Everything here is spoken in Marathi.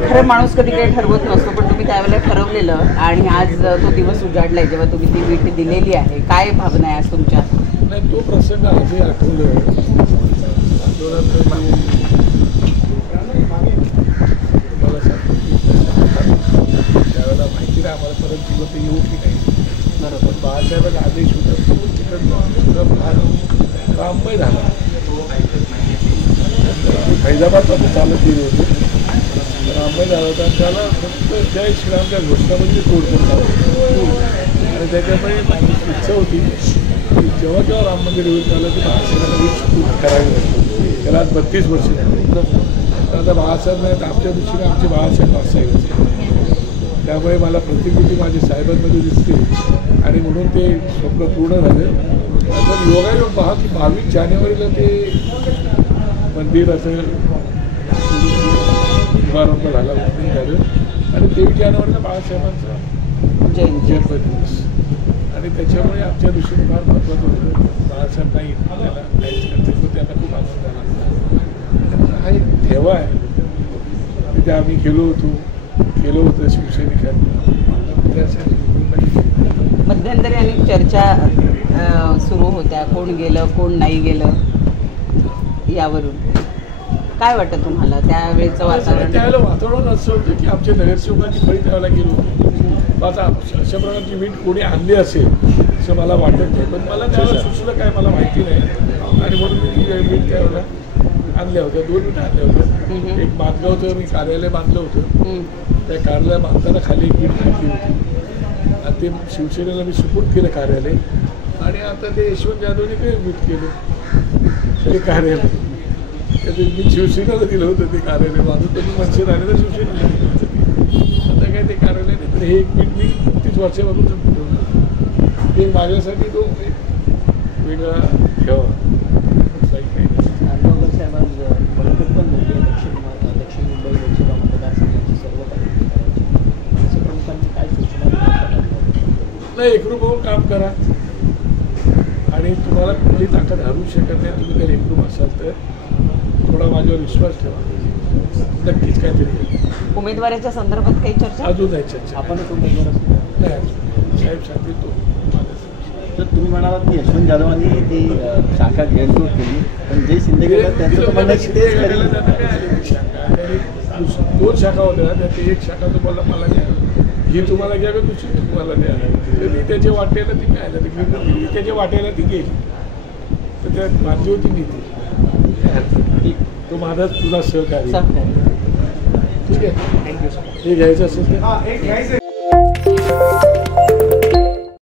खरं माणूस कधी काही ठरवत नसतो, पण तुम्ही त्यावेळेला ठरवलेलं आणि आज तो दिवस उजाडलाय जेव्हा तुम्ही ती भेट दिलेली आहे. काय भावना आहे आज तुमच्या? नाही, तो प्रसंग आजही आठवलं. मला सांगतो त्यावेळेला माहिती नाही आम्हाला परत जीवन ते येऊ की नाही. बरोबर. बाळासाहेबांचा आदेश होता तो तिकडं फार राममय झाला. फैजाबादपासून चालत गेलो होतो. राममय झाला होता आणि त्याला फक्त जय श्रीरामच्या घोषणामध्ये तोडफोड झाली आणि त्याच्यामुळे इच्छा होती की जेव्हा जेव्हा राम मंदिर होईल त्याला ती बाळासाहेबांना करावी लागते. त्याला आज 32 वर्ष झाली. तर आता बाळासाहेब नाही तर आमच्या दृष्टीने आमचे बाळासाहेब वास्तव. त्यामुळे मला प्रतिकृती माझ्या साहेबांमध्ये दिसते आणि म्हणून ते स्वप्न पूर्ण झालं. तर योगायोग पहा की 22 जानेवारीला ते मंदिर असं शुभारंभ झाला, मंदिर झालं आणि 23 जानेवारीला बाळासाहेबांचा जन्मदिवस आणि त्याच्यामुळे आमच्या दृष्टीने फार महत्त्वाचं होतं. बाळासाहेब नाही त्याला काहीच करते पण त्यांना खूप आनंद झाला. हा एक ठेवा आहे. तिथे आम्ही गेलो होतो शिवसैनिकांनी. त्यासाठी मध्यंतरी अनेक चर्चा सुरू होत्या, कोण गेलं कोण नाही गेलं यावरून. काय वाटतं तुम्हाला त्यावेळेचं वातावरण? त्यावेळेला वातावरण असं होतं की आमच्या नगरसेवकांची फळी त्यावेळेला गेलो होतो. आता अशा प्रकारची वीट कोणी आणली असेल असं मला वाटत नाही, पण मला त्यावेळेला सुचलं काय मला माहिती नाही आणि म्हणून मी वीट त्यावेळेला आणल्या होत्या. 2 वीट आणल्या होत्या. एक बांधगावचं मी कार्यालय बांधलं होतं. त्या कार्यालय बांधताना खाली एक वीट घातली होती आणि ते शिवसेनेला मी सुपूर्द केलं कार्यालय आणि आता ते यशवंत जाधवने काही वीट केलं ते कार्यालय. मी शिवसेनेला दिलं होतं ते कार्यालय बांधून. तुम्ही मनसेत आले तर शिवसेनेला दिलं होतं. आता काय ते कार्यालय नाही, तर हे एक वीट मी 30 वर्षापासून ठेवलं. ते माझ्यासाठी तो वेगळा ठेवा. दक्षिण मुंबई लोकसभा मतदारसंघाची सर्व काही प्रमुखांनी काय सूचना नाही, एकरूप होऊन काम करा आणि तुम्हाला कुठली ताकद हरवू शकत नाही. तुम्ही जर एकरूप असाल तर थोडा माझ्यावर विश्वास ठेवा, नक्कीच काहीतरी. उमेदवाराच्या संदर्भात काही चर्चा? अजून नाही चर्चा. आपणच उमेदवार असतो नाही, साहेब सांगते तो. तर तुम्ही म्हणालात की यशवंत जाधवांनी ती शाखा गैरतोड केली, पण जे शिंदे गेलं त्यांचं तर म्हणणं की तेच करेल. शाखा 2 शाखा होत्या, त्यात एक शाखा तुम्हाला मला द्या, ही तुम्हाला घ्या का दुसरी तुम्हाला द्या. तर मी त्याच्या वाटेला ती काय आलं मी त्याच्या वाटेला ती गेली तर त्यात बांधली होती मी ती. तो माझाच तुला सहकार्य. ठीक आहे, थँक्यू. हे घ्यायचं असेल तर